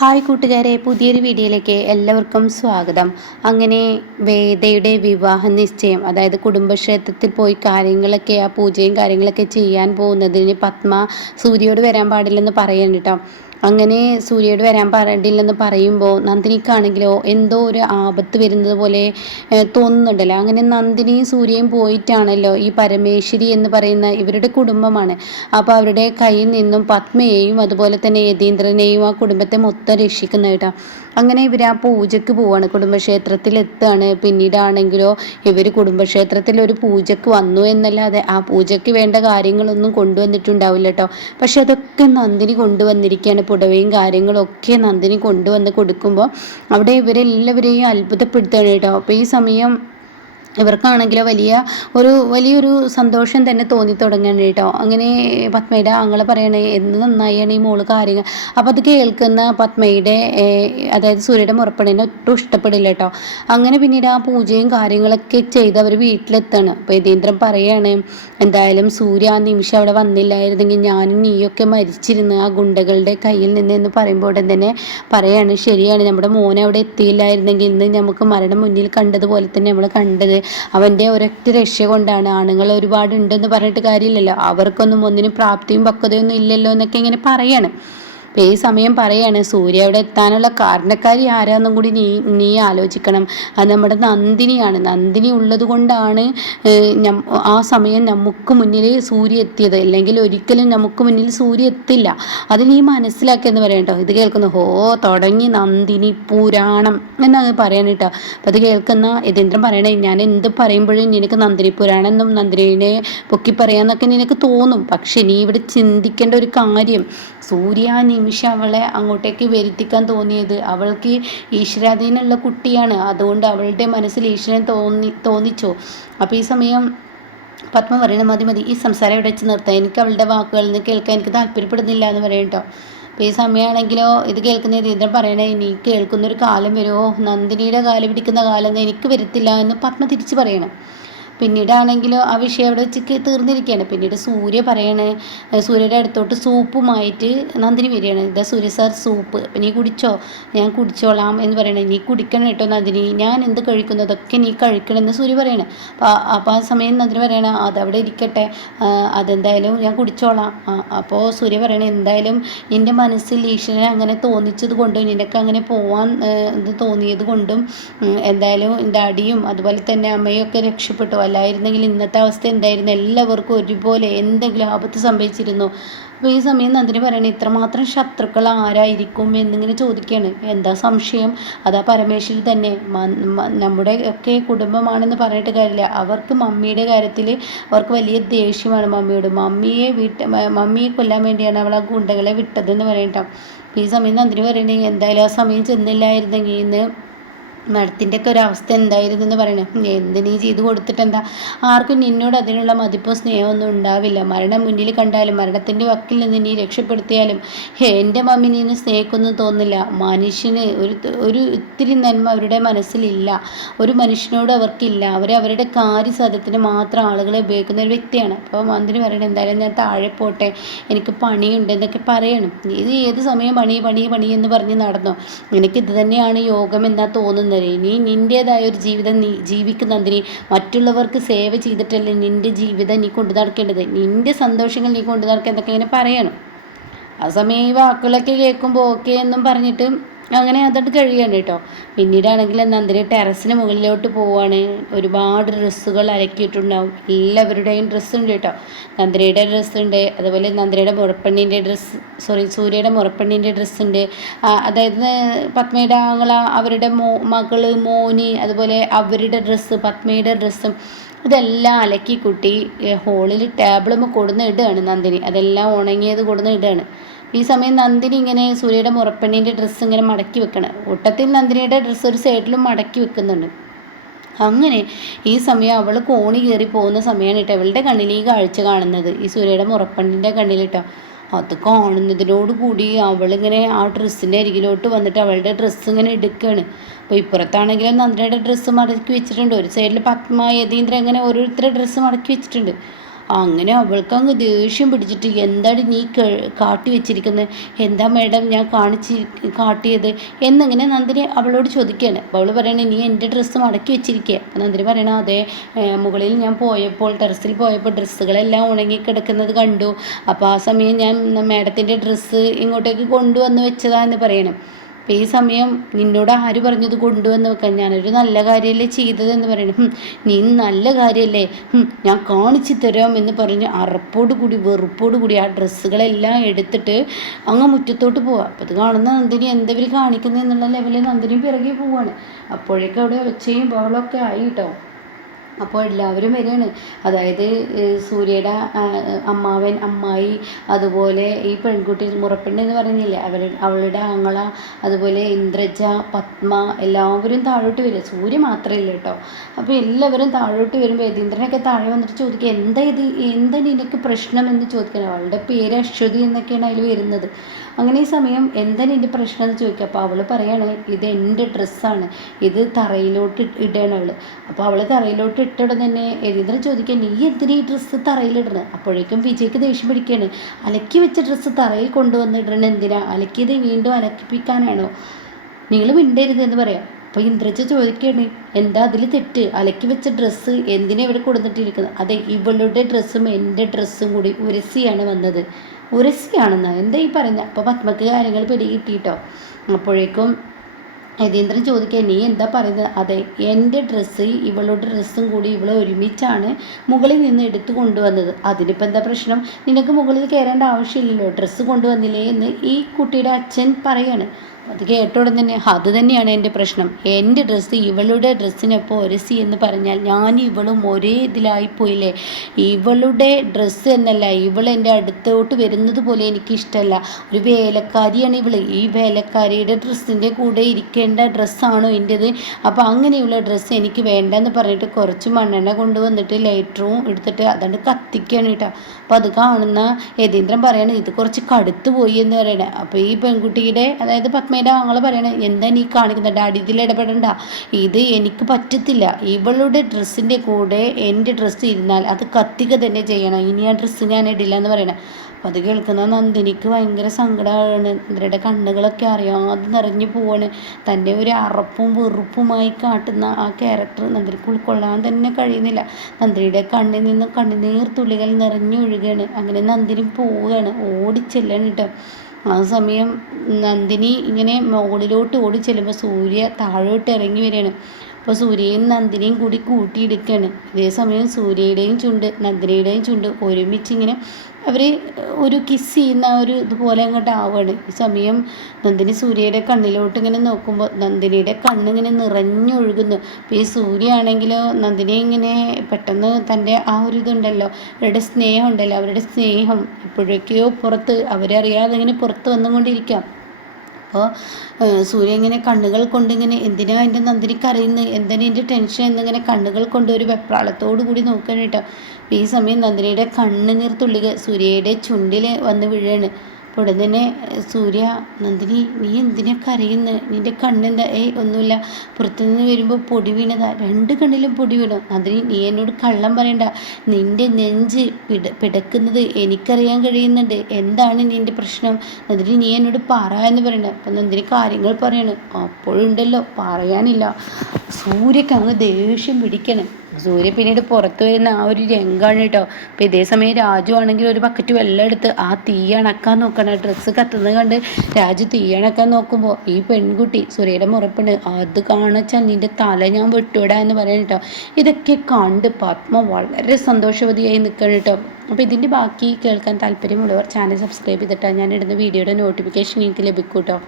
Hi കൂട്ടുകാരെ, പുതിയൊരു വീഡിയോയിലേക്ക് എല്ലാവർക്കും സ്വാഗതം. അങ്ങനെ വേദയുടെ വിവാഹ നിശ്ചയം, അതായത് കുടുംബക്ഷേത്രത്തിൽ പോയി കാര്യങ്ങളൊക്കെ ആ പൂജയും കാര്യങ്ങളൊക്കെ ചെയ്യാൻ പോകുന്നതിന് പത്മ സൂര്യയോട് വരാൻ പാടില്ലെന്ന് പറയണം കേട്ടോ. അങ്ങനെ സൂര്യയോട് വരാൻ പാടില്ലെന്ന് പറയുമ്പോൾ നന്ദിനിക്കാണെങ്കിലോ എന്തോ ഒരു ആപത്ത് വരുന്നത് പോലെ തോന്നുന്നുണ്ടല്ലോ. അങ്ങനെ നന്ദിനിയും സൂര്യയും പോയിട്ടാണല്ലോ ഈ പരമേശ്വരി എന്ന് പറയുന്ന ഇവരുടെ കുടുംബമാണ്. അപ്പോൾ അവരുടെ കയ്യിൽ നിന്നും പത്മയെയും അതുപോലെ തന്നെ യതീന്ദ്രനെയും ആ കുടുംബത്തെ മൊത്തം രക്ഷിക്കുന്ന കേട്ടോ. അങ്ങനെ ഇവർ ആ പൂജയ്ക്ക് പോവാണ്, കുടുംബക്ഷേത്രത്തിൽ എത്തുകയാണ്. പിന്നീടാണെങ്കിലോ ഇവർ കുടുംബക്ഷേത്രത്തിൽ ഒരു പൂജയ്ക്ക് വന്നു എന്നല്ലാതെ ആ പൂജയ്ക്ക് വേണ്ട കാര്യങ്ങളൊന്നും കൊണ്ടുവന്നിട്ടുണ്ടാവില്ല കേട്ടോ. പക്ഷെ അതൊക്കെ നന്ദിനി കൊണ്ടുവന്നിരിക്കുകയാണ്. പുടവയും കാര്യങ്ങളൊക്കെ നന്ദിനി കൊണ്ടുവന്ന് കൊടുക്കുമ്പോൾ അവിടെ ഇവരെല്ലാവരെയും അത്ഭുതപ്പെടുത്തുകയാണ് കേട്ടോ. അപ്പോൾ ഈ സമയം ഇവർക്കാണെങ്കിലോ വലിയൊരു സന്തോഷം തന്നെ തോന്നി തുടങ്ങുകയാണ് കേട്ടോ. അങ്ങനെ പത്മയുടെ ആങ്ങളെ പറയണേ എന്ന് നന്നായാണ് ഈ മോള് കാര്യങ്ങൾ. അപ്പോൾ അത് കേൾക്കുന്ന പത്മയുടെ അതായത് സൂര്യയുടെ മുറപ്പെണ്ണിനെ ഒട്ടും ഇഷ്ടപ്പെടില്ല കേട്ടോ. അങ്ങനെ പിന്നീട് ആ പൂജയും കാര്യങ്ങളൊക്കെ ചെയ്ത് അവർ വീട്ടിലെത്താണ്. അപ്പോൾ യതീന്ദ്രൻ പറയാണ്, എന്തായാലും സൂര്യ ആ നിമിഷം അവിടെ വന്നില്ലായിരുന്നെങ്കിൽ ഞാനും നീയൊക്കെ മരിച്ചിരുന്നു ആ ഗുണ്ടകളുടെ കയ്യിൽ നിന്ന് എന്ന് പറയുമ്പോൾ ഉടൻ തന്നെ പറയാണ്, ശരിയാണ്, നമ്മുടെ മോനെ അവിടെ എത്തിയില്ലായിരുന്നെങ്കിൽ ഇന്ന് നമുക്ക് മരണം മുന്നിൽ കണ്ടതുപോലെ തന്നെ നമ്മൾ കണ്ടത് അവൻ്റെ ഒരൊറ്റ രക്ഷ കൊണ്ടാണ്. ആണുങ്ങൾ ഒരുപാട് ഉണ്ടെന്ന് പറഞ്ഞിട്ട് കാര്യമില്ലല്ലോ, അവർക്കൊന്നും ഒന്നിനും പ്രാപ്തിയും പക്വതയൊന്നും ഇല്ലല്ലോ എന്നൊക്കെ ഇങ്ങനെ പറയാണ്. അപ്പോൾ ഈ സമയം പറയാണ്, സൂര്യ അവിടെ എത്താനുള്ള കാരണക്കാരി ആരാന്നും കൂടി നീ ആലോചിക്കണം. അത് നമ്മുടെ നന്ദിനിയാണ്. നന്ദിനി ഉള്ളത് കൊണ്ടാണ് ആ സമയം നമുക്ക് മുന്നിൽ സൂര്യ എത്തിയത്. അല്ലെങ്കിൽ ഒരിക്കലും നമുക്ക് മുന്നിൽ സൂര്യ എത്തില്ല. അത് നീ മനസ്സിലാക്കിയെന്ന് പറയാം കേട്ടോ. ഇത് കേൾക്കുന്നു, തുടങ്ങി നന്ദിനി പുരാണം എന്നങ്ങ് പറയണം കേട്ടോ. അപ്പം അത് കേൾക്കുന്ന യതീന്ദ്രൻ പറയണേ, ഞാൻ എന്ത് പറയുമ്പോഴും നിനക്ക് നന്ദിനി പുരാണം എന്നും നന്ദിനിനെ പൊക്കി പറയാന്നൊക്കെ നിനക്ക് തോന്നും. പക്ഷെ നീ ഇവിടെ ചിന്തിക്കേണ്ട ഒരു കാര്യം, സൂര്യ നിമിഷം അവളെ അങ്ങോട്ടേക്ക് വരുത്തിക്കാൻ തോന്നിയത് അവൾക്ക് ഈശ്വരാധീനമുള്ള കുട്ടിയാണ്. അതുകൊണ്ട് അവളുടെ മനസ്സിൽ ഈശ്വരൻ തോന്നിച്ചോ. അപ്പോൾ ഈ സമയം പത്മ പറയണം, മതി ഈ സംസാരം ഇവിടെ വെച്ച് നിർത്താം, എനിക്ക് അവളുടെ വാക്കുകളിൽ നിന്ന് കേൾക്കാൻ എനിക്ക് താല്പര്യപ്പെടുന്നില്ല എന്ന് പറയും കേട്ടോ. അപ്പോൾ ഈ സമയമാണെങ്കിലോ ഇത് കേൾക്കുന്ന യതീന്ദ്രൻ പറയണേ, നീ കേൾക്കുന്നൊരു കാലം വരുമോ, നന്ദിനിയുടെ കാല് പിടിക്കുന്ന കാലം എനിക്ക് വരത്തില്ല എന്ന് പത്മ തിരിച്ച് പറയണം. പിന്നീടാണെങ്കിലോ ആ വിഷയം അവിടെ വെച്ച് തീർന്നിരിക്കുകയാണ്. പിന്നീട് സൂര്യ പറയണേ, സൂര്യയുടെ അടുത്തോട്ട് സൂപ്പുമായിട്ട് നന്ദിനി വരികയാണ്. ഇതാ സൂര്യ സാർ സൂപ്പ്, അപ്പം നീ കുടിച്ചോ, ഞാൻ കുടിച്ചോളാം എന്ന് പറയണേ. നീ കുടിക്കണം കേട്ടോ നന്ദിനി, ഞാൻ എന്ത് കഴിക്കുന്നു അതൊക്കെ നീ കഴിക്കണമെന്ന് സൂര്യ പറയണേ. അപ്പോൾ ആ സമയം നന്ദിനി പറയണ, അതവിടെ ഇരിക്കട്ടെ, അതെന്തായാലും ഞാൻ കുടിച്ചോളാം. അപ്പോൾ സൂര്യ പറയണേ, എന്തായാലും നിൻ്റെ മനസ്സിൽ ഈശ്വരനെ അങ്ങനെ തോന്നിച്ചത് കൊണ്ടും നിനക്ക് അങ്ങനെ പോവാൻ ഇത് തോന്നിയത് കൊണ്ടും എന്തായാലും ഡാഡിയും അതുപോലെ തന്നെ അമ്മയും ഒക്കെ രക്ഷപ്പെട്ടു. അല്ലായിരുന്നെങ്കിൽ ഇന്നത്തെ അവസ്ഥ എന്തായിരുന്നു, എല്ലാവർക്കും ഒരുപോലെ എന്തെങ്കിലും ആപത്ത് സംഭവിച്ചിരുന്നു. അപ്പോൾ ഈ സമയം നന്ദിനി പറയണേ, ഇത്രമാത്രം ശത്രുക്കൾ ആരായിരിക്കും എന്നിങ്ങനെ ചോദിക്കുകയാണ്. എന്താ സംശയം, അതാ പരമേശ്വരി തന്നെ. നമ്മുടെ ഒക്കെ കുടുംബമാണെന്ന് പറഞ്ഞിട്ട് കാര്യമില്ല, അവർക്ക് മമ്മിയുടെ കാര്യത്തിൽ അവർക്ക് വലിയ ദേഷ്യമാണ് മമ്മിയോട്. മമ്മിയെ കൊല്ലാൻ വേണ്ടിയാണ് അവൾ ആ ഗുണ്ടകളെ വിട്ടതെന്ന് പറയട്ടോ. ഈ സമയം നന്ദിനി പറയണേ, എന്തായാലും ആ സമയം ചെന്നില്ലായിരുന്നെങ്കിൽ ഇന്ന് മരത്തിൻ്റെ ഒക്കെ ഒരു അവസ്ഥ എന്തായിരുന്നു എന്ന് പറയണേ. എന്തിനീ ചെയ്ത് കൊടുത്തിട്ട് എന്താ, ആർക്കും നിന്നോട് അതിനുള്ള മതിപ്പോ സ്നേഹമൊന്നും ഉണ്ടാവില്ല. മരണം മുന്നിൽ കണ്ടാലും മരണത്തിൻ്റെ വക്കിൽ നിന്ന് നീ രക്ഷപ്പെടുത്തിയാലും എൻ്റെ മമ്മി നിന്നെ സ്നേഹിക്കൊന്നും തോന്നില്ല. മനുഷ്യന് ഒരു ഇത്തിരി നന്മ അവരുടെ മനസ്സിലില്ല, ഒരു മനുഷ്യനോട് അവർക്കില്ല. അവരുടെ കാര്യസാധ്യത്തിന് മാത്രം ആളുകളെ ഉപയോഗിക്കുന്ന ഒരു വ്യക്തിയാണ്. അപ്പോൾ മന്ത്രി പറയണത്, എന്തായാലും ഞാൻ താഴെ പോട്ടെ, എനിക്ക് പണിയുണ്ട് എന്നൊക്കെ പറയണം. ഇത് ഏത് സമയം പണി എന്ന് പറഞ്ഞ് നടന്നോ, എനിക്കിത് തന്നെയാണ് യോഗം എന്നാ തോന്നുന്നത്. നീ നിൻ്റേതായ ഒരു ജീവിതം നീ ജീവിക്കുന്നതിന് മറ്റുള്ളവർക്ക് സേവ ചെയ്തിട്ടല്ലേ നിൻ്റെ ജീവിതം നീ കൊണ്ടു നടക്കേണ്ടത്, നിൻ്റെ സന്തോഷങ്ങൾ നീ കൊണ്ടു നടക്കേണ്ടതൊക്കെ ഇങ്ങനെ പറയണം. ആ സമയം ഈ വാക്കുകളൊക്കെ കേൾക്കുമ്പോൾ ഓക്കെ എന്നും പറഞ്ഞിട്ട് അങ്ങനെ അതുകൊണ്ട് കഴിയാണ് കേട്ടോ. പിന്നീടാണെങ്കിൽ നന്ദിനി ടെറസിന് മുകളിലോട്ട് പോവുകയാണ്. ഒരുപാട് ഡ്രസ്സുകൾ അലക്കിയിട്ടുണ്ടാവും, എല്ലാവരുടെയും ഡ്രസ്സുണ്ട് കേട്ടോ. നന്ദിനിയുടെ ഡ്രസ്സുണ്ട്, അതുപോലെ നന്ദിനിയുടെ സൂര്യയുടെ മുറപ്പെണ്ണിൻ്റെ ഡ്രസ്സുണ്ട്. അതായത് പത്മയുടെ ആങ്ങള, അവരുടെ മകള്, മോനി, അതുപോലെ അവരുടെ ഡ്രസ്സ്, പത്മയുടെ ഡ്രസ്സും ഇതെല്ലാം അലക്കി കുട്ടി ഹോളിൽ ടേബിളുമ്പോൾ കൊടുന്ന് ഇടുകയാണ് നന്ദിനി. അതെല്ലാം ഉണങ്ങിയത് കൊടുന്ന് ഇടുകയാണ്. ഈ സമയം നന്ദിനി ഇങ്ങനെ സൂര്യയുടെ മുറപ്പെണ്ണിൻ്റെ ഡ്രസ്സ് ഇങ്ങനെ മടക്കി വെക്കണം. കൂട്ടത്തിൽ നന്ദിനിയുടെ ഡ്രസ്സ് ഒരു സൈഡിലും മടക്കി വെക്കുന്നുണ്ട്. അങ്ങനെ ഈ സമയം അവൾ കോണി കയറി പോകുന്ന സമയമാണ് കേട്ടോ അവളുടെ കണ്ണിൽ ഈ കാഴ്ച കാണുന്നത്, ഈ സൂര്യയുടെ മുറപ്പെണ്ണിൻ്റെ കണ്ണിൽ കേട്ടോ. അത് കാണുന്നതിനോട് കൂടി അവളിങ്ങനെ ആ ഡ്രസ്സിൻ്റെ അരികിലോട്ട് വന്നിട്ട് അവളുടെ ഡ്രസ്സ് ഇങ്ങനെ എടുക്കുകയാണ്. അപ്പോൾ ഇപ്പുറത്താണെങ്കിലും നന്ദിനിയുടെ ഡ്രസ്സ് മടക്കി വെച്ചിട്ടുണ്ട്, ഒരു സൈഡിൽ പത്മ, യതീന്ദ്രൻ, അങ്ങനെ ഓരോരുത്തരുടെ ഡ്രസ്സ് മടക്കി വെച്ചിട്ടുണ്ട്. അങ്ങനെ അവൾക്കങ്ങ് ദേഷ്യം പിടിച്ചിട്ട് എന്താണ് നീ കാട്ടി വെച്ചിരിക്കുന്നത്, എന്താ മാഡം ഞാൻ കാട്ടിയത് എന്നിങ്ങനെ നന്ദിനി അവളോട് ചോദിക്കുകയാണ്. അപ്പോൾ അവൾ പറയണേ നീ എൻ്റെ ഡ്രസ്സ് മടക്കി വെച്ചിരിക്കുക. അപ്പോൾ നന്ദിനി പറയണ അതെ, മുകളിൽ ഞാൻ പോയപ്പോൾ ടെറസിൽ പോയപ്പോൾ ഡ്രസ്സുകളെല്ലാം ഉണങ്ങിക്കിടക്കുന്നത് കണ്ടു. അപ്പോൾ ആ സമയം ഞാൻ മാഡത്തിൻ്റെ ഡ്രസ്സ് ഇങ്ങോട്ടേക്ക് കൊണ്ടുവന്ന് വെച്ചതാന്ന് പറയണം. അപ്പം ഈ സമയം നിന്നോട് ആര് പറഞ്ഞത് കൊണ്ടുവന്ന് വെക്കാൻ, ഞാനൊരു നല്ല കാര്യമല്ലേ ചെയ്തതെന്ന് പറയണം. നീ നല്ല കാര്യമല്ലേ, ഞാൻ കാണിച്ചു തരാം എന്ന് പറഞ്ഞ് അറപ്പോട് കൂടി വെറുപ്പോട് കൂടി ആ ഡ്രസ്സുകളെല്ലാം എടുത്തിട്ട് അങ്ങ് മുറ്റത്തോട്ട് പോവാം. അപ്പം അത് കാണുന്ന നന്ദിനി എന്തവർ കാണിക്കുന്നത് എന്നുള്ള ലെവലിൽ നന്ദിനി പിറകെ പോവാണ്. അപ്പോഴേക്കും അവിടെ ഒച്ചയും ബഹളമൊക്കെ ആയി കേട്ടോ. അപ്പോൾ എല്ലാവരും വരികയാണ്. അതായത് സൂര്യയുടെ അമ്മാവൻ, അമ്മായി, അതുപോലെ ഈ പെൺകുട്ടി മുറപ്പെണ്ണ് എന്ന് പറയുന്നില്ലേ അവളുടെ ആങ്ങള, അതുപോലെ ഇന്ദ്രജ, പത്മ, എല്ലാവരും താഴോട്ട് വരിക. സൂര്യ മാത്രമല്ല കേട്ടോ. അപ്പോൾ എല്ലാവരും താഴോട്ട് വരുമ്പോൾ യതീന്ദ്രനൊക്കെ താഴെ വന്നിട്ട് ചോദിക്കുക എന്താ നിനക്ക് പ്രശ്നം എന്ന് ചോദിക്കണം. അവളുടെ പേര് അശ്വതി എന്നൊക്കെയാണ് അതിൽ വരുന്നത്. അങ്ങനെ ഈ സമയം എന്താ നിൻ്റെ പ്രശ്നം എന്ന് ചോദിക്കുക. അപ്പോൾ അവൾ പറയാണ് ഇത് എൻ്റെ ഡ്രസ്സാണ്, ഇത് തറയിലോട്ട് ഇടണം അവൾ. അപ്പോൾ അവൾ തറയിലോട്ട് ഇട്ടിടം തന്നെ യതീന്ദ്രൻ ചോദിക്കുക നീ എന്തിനാ ഈ ഡ്രസ്സ് തറയിലിടണം. അപ്പോഴേക്കും വിജയ്ക്ക് ദേഷ്യം പിടിക്കുകയാണ്. അലക്കി വെച്ച ഡ്രസ്സ് തറയിൽ കൊണ്ടുവന്നിടണം എന്തിനാ, അലക്കിയത് വീണ്ടും അലക്കിപ്പിക്കാനാണോ, നിങ്ങൾ മിണ്ടരുത് എന്ന് പറയാം. അപ്പോൾ ഇന്ദ്രജ ചോദിക്കുകയാണ് എന്താ അതിൽ തെറ്റ്, അലക്കി വെച്ച ഡ്രസ്സ് എന്തിനാ ഇവിടെ കൊടുത്തിട്ടിരിക്കുന്നത്. അതെ, ഇവളുടെ ഡ്രസ്സും എൻ്റെ ഡ്രസ്സും കൂടി ഉരസിയാണ് വന്നത്. ഉരസിയാണെന്ന് എന്താ ഈ പറയുന്നത്. അപ്പോൾ പത്മക്ക് കാര്യങ്ങൾ പിടികിട്ടിട്ടോ. അപ്പോഴേക്കും യതീന്ദ്രൻ ചോദിക്കുക നീ എന്താ പറയുന്നത്. അതെ, എൻ്റെ ഡ്രസ്സ് ഇവളുടെ ഡ്രസ്സും കൂടി ഇവളെ ഒരുമിച്ചാണ് മുകളിൽ നിന്ന് എടുത്തു കൊണ്ടുവന്നത്. അതിനിപ്പോൾ എന്താ പ്രശ്നം, നിനക്ക് മുകളിൽ കയറേണ്ട ആവശ്യമില്ലല്ലോ, ഡ്രസ്സ് കൊണ്ടുവന്നില്ലേ എന്ന് ഈ കുട്ടിയുടെ അച്ഛൻ പറയാണ്. അത് കേട്ടോടെ തന്നെ അത് തന്നെയാണ് എൻ്റെ പ്രശ്നം, എൻ്റെ ഡ്രസ്സ് ഇവളുടെ ഡ്രസ്സിനൊപ്പം ഒരസി എന്ന് പറഞ്ഞാൽ ഞാൻ ഇവളും ഒരേ ഇതിലായിപ്പോയില്ലേ. ഇവളുടെ ഡ്രസ്സ് എന്നല്ല, ഇവൾ എൻ്റെ അടുത്തോട്ട് വരുന്നത് പോലെ എനിക്കിഷ്ടമല്ല. ഒരു വേലക്കാരിയാണ് ഇവള്, ഈ വേലക്കാരിയുടെ ഡ്രസ്സിൻ്റെ കൂടെ ഇരിക്കേണ്ട ഡ്രസ്സാണോ എൻ്റേത്. അപ്പോൾ അങ്ങനെയുള്ള ഡ്രസ്സ് എനിക്ക് വേണ്ടെന്ന് പറഞ്ഞിട്ട് കുറച്ച് മണ്ണെണ്ണ കൊണ്ടുവന്നിട്ട് ലൈറ്ററും എടുത്തിട്ട് അതുകൊണ്ട് കത്തിക്കുകയാണ് കേട്ടോ. അപ്പോൾ അത് കാണുന്ന യതീന്ദ്രൻ പറയണ ഇത് കുറച്ച് കടുത്തു പോയി എന്ന് പറയണേ. അപ്പോൾ ഈ പെൺകുട്ടിയുടെ അതായത് പത്മയുടെ ആങ്ങള് പറയണേ എന്താ നീ കാണിക്കുന്നത്, ഡാഡി ഇതിൽ ഇടപെടണ്ട, ഇത് എനിക്ക് പറ്റത്തില്ല. ഇവളുടെ ഡ്രസ്സിൻ്റെ കൂടെ എൻ്റെ ഡ്രസ്സ് ഇരുന്നാൽ അത് കത്തിക തന്നെ ചെയ്യണം, ഇനി ആ ഡ്രസ്സ് ഞാൻ ഇടില്ല എന്ന് പറയണേ. അപ്പം അത് കേൾക്കുന്ന നന്ദിനിക്ക് ഭയങ്കര സങ്കടമാണ്. ഇന്ദ്രയുടെ കണ്ണുകളൊക്കെ അറിയാതെ നിറഞ്ഞു പോവാണ്. തൻ്റെ ഒരു അറപ്പും വെറുപ്പുമായി കാട്ടുന്ന ആ ക്യാരക്ടർ നന്ദിനിക്ക് ഉൾക്കൊള്ളാൻ തന്നെ കഴിയുന്നില്ല. നന്ദിനിയുടെ കണ്ണിൽ നിന്നും കണ്ണുനീർ തുള്ളികൾ നിറഞ്ഞൊഴുകയാണ്. അങ്ങനെ നന്ദിനി പോവുകയാണ്, ഓടിച്ചെല്ലാണ് കേട്ടോ. ആ സമയം നന്ദിനി ഇങ്ങനെ മുകളിലോട്ട് ഓടി ചെല്ലുമ്പോൾ സൂര്യ താഴോട്ട് ഇറങ്ങി വരികയാണ്. അപ്പോൾ സൂര്യയും നന്ദിനിയും കൂടി കൂട്ടിയെടുക്കുകയാണ്. ഇതേസമയം സൂര്യയുടെയും ചുണ്ട് നന്ദിനിയുടെയും ചുണ്ട് ഒരുമിച്ചിങ്ങനെ അവർ ഒരു കിസ് ചെയ്യുന്ന ഒരു ഇതുപോലെ അങ്ങോട്ട് ആവുകയാണ്. ഈ സമയം നന്ദിനി സൂര്യയുടെ കണ്ണിലോട്ട് ഇങ്ങനെ നോക്കുമ്പോൾ നന്ദിനിയുടെ കണ്ണിങ്ങനെ നിറഞ്ഞൊഴുകുന്നു. അപ്പോൾ ഈ സൂര്യ ആണെങ്കിലോ നന്ദിനി ഇങ്ങനെ പെട്ടെന്ന് തൻ്റെ ആ ഒരു ഇതുണ്ടല്ലോ, അവരുടെ സ്നേഹം ഉണ്ടല്ലോ, അവരുടെ സ്നേഹം എപ്പോഴൊക്കെയോ പുറത്ത് അവരറിയാതെ ഇങ്ങനെ പുറത്ത് വന്നുകൊണ്ടിരിക്കാം. അപ്പോൾ സൂര്യ ഇങ്ങനെ കണ്ണുകൾ കൊണ്ടിങ്ങനെ എന്തിനാ എൻ്റെ നന്ദിനിക്ക് അറിയുന്നത്, എന്തിനാ എൻ്റെ ടെൻഷൻ എന്നിങ്ങനെ കണ്ണുകൾ കൊണ്ട് ഒരു വെപ്രാളത്തോടു കൂടി നോക്കണം കേട്ടോ. ഈ സമയം നന്ദിനിയുടെ കണ്ണുനീർ തുള്ളികൾ സൂര്യയുടെ ചുണ്ടിൽ വന്ന് വീഴാണ്. അപ്പോൾ ഉടൻ തന്നെ സൂര്യ നന്ദിനി നീ എന്തിനാ കരയുന്നത്, നിൻ്റെ കണ്ണെന്താ. ഒന്നുമില്ല, പുറത്തുനിന്ന് വരുമ്പോൾ പൊടി വീണതാ, രണ്ട് കണ്ണിലും പൊടി വീണു. നന്ദിനി നീ എന്നോട് കള്ളം പറയണ്ട, നിൻ്റെ നെഞ്ച് പിടക്കുന്നത് എനിക്കറിയാൻ കഴിയുന്നുണ്ട്, എന്താണ് നിൻ്റെ പ്രശ്നം നന്ദിനി, നീ എന്നോട് പറ എന്ന് പറയണ്ട. അപ്പം നന്ദിനി കാര്യങ്ങൾ പറയണ്. അപ്പോഴുണ്ടല്ലോ പറയാനില്ല, സൂര്യക്ക് അങ്ങ് ദേഷ്യം പിടിക്കണം. സൂര്യ പിന്നീട് പുറത്തു വരുന്ന ആ ഒരു രംഗമാണ് കേട്ടോ. അപ്പം ഇതേസമയം രാജു ആണെങ്കിൽ ഒരു ബക്കറ്റ് വെള്ളം എടുത്ത് ആ തീ അണക്കാൻ നോക്കണം. ഡ്രസ്സ് കത്തുന്നത് കണ്ട് രാജു തീ അണക്കാൻ നോക്കുമ്പോൾ ഈ പെൺകുട്ടി സൂര്യയുടെ മുറപ്പുണ്ട്, അത് കാണിച്ചാൽ നിൻ്റെ തല ഞാൻ വെട്ടുവിടാ എന്ന് പറയാൻ കേട്ടോ. ഇതൊക്കെ കണ്ട് പത്മ വളരെ സന്തോഷവതിയായി നിൽക്കണം കേട്ടോ. അപ്പോൾ ഇതിൻ്റെ ബാക്കി കേൾക്കാൻ താല്പര്യമുള്ളവർ ചാനൽ സബ്സ്ക്രൈബ് ചെയ്തിട്ടാണ് ഞാൻ ഇടുന്ന വീഡിയോയുടെ നോട്ടിഫിക്കേഷൻ നിങ്ങൾക്ക് ലഭിക്കും കേട്ടോ.